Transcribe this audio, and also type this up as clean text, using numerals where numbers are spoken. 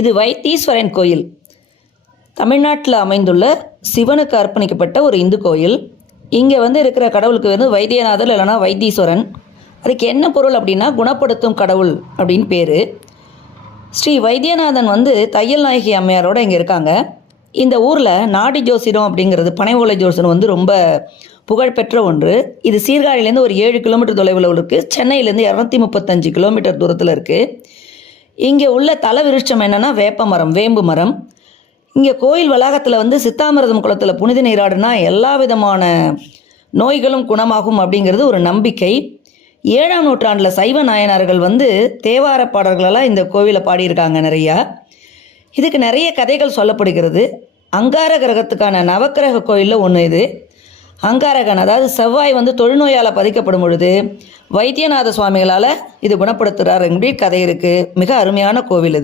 இது வைத்தீஸ்வரன் கோயில். தமிழ்நாட்டில் அமைந்துள்ள சிவனுக்கு அர்ப்பணிக்கப்பட்ட ஒரு இந்து கோயில். இங்கே இருக்கிற கடவுளுக்கு வைத்தியநாதர் இல்லைனா வைத்தீஸ்வரன். அதுக்கு என்ன பொருள் அப்படின்னா குணப்படுத்தும் கடவுள் அப்படின்னு பேர். ஸ்ரீ வைத்தியநாதன் தையல் நாயகி அம்மையாரோட இங்கே இருக்காங்க. இந்த ஊரில் நாடி ஜோசிடம் அப்படிங்கிறது பனை ஓலை ஜோசிடம் ரொம்ப புகழ்பெற்ற ஒன்று. இது சீர்காழிலேருந்து ஒரு 7 கிலோமீட்டர் தொலைவில் இருக்குது. சென்னையிலேருந்து 235 கிலோமீட்டர் தூரத்தில் இருக்குது. இங்கே உள்ள தல விருட்சம் என்னென்னா வேப்ப மரம், வேம்பு மரம். இங்கே கோயில் வளாகத்தில் சித்தாமிரதம் குளத்தில் புனித நீராடுனா எல்லா விதமான நோய்களும் குணமாகும் அப்படிங்கிறது ஒரு நம்பிக்கை. 7ஆம் நூற்றாண்டில் சைவ நாயனார்கள் தேவார பாடல்களெல்லாம் இந்த கோவிலை பாடியிருக்காங்க நிறையா. இதுக்கு நிறைய கதைகள் சொல்லப்படுகிறது. அங்கார கிரகத்துக்கான நவக்கிரக கோயிலில் ஒன்று இது. அங்காரகன் அதாவது செவ்வாய் தொழுநோயால் பதிக்கப்படும் பொழுது வைத்தியநாத சுவாமிகளால் இது குணப்படுத்துகிறார் கதை இருக்குது. மிக அருமையான கோவில் இது.